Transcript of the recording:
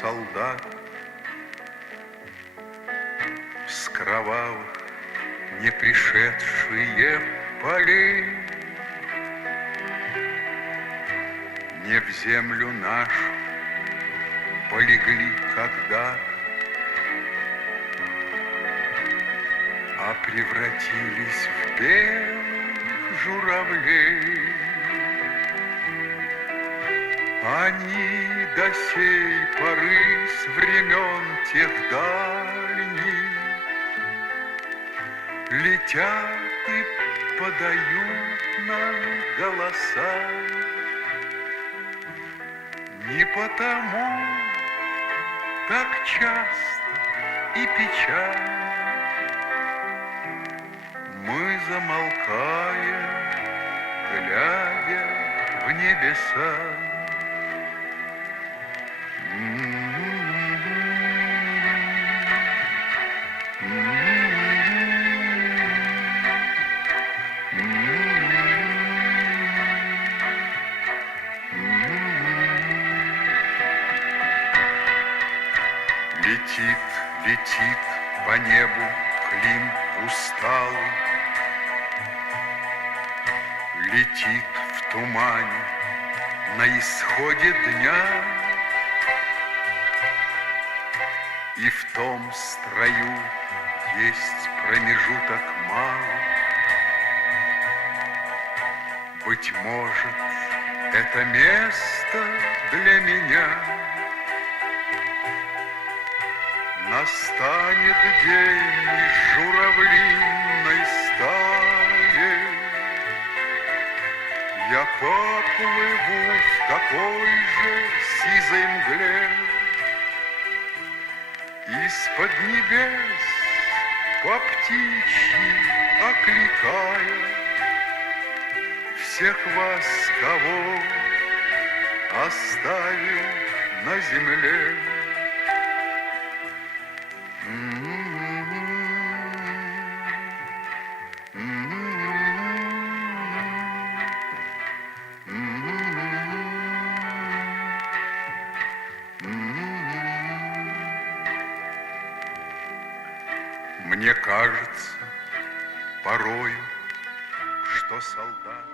солдат с кровавых не пришедшие полей, не в землю нашу полегли когда, а превратились в белых журавлей. Они до сей поры с времен тех дальних летят и подают нам голоса. Не потому так часто и печально мы замолкаем, глядя в небеса. Летит, летит по небу Клим усталый, летит в тумане на исходе дня, и в том строю есть промежуток малый. Быть может, это место для меня. Настанет день из журавлиной стаи, я поплыву в такой же сизой мгле. Из-под небес по птичьи окликая всех вас, кого оставил на земле. Мне кажется порою, что солдат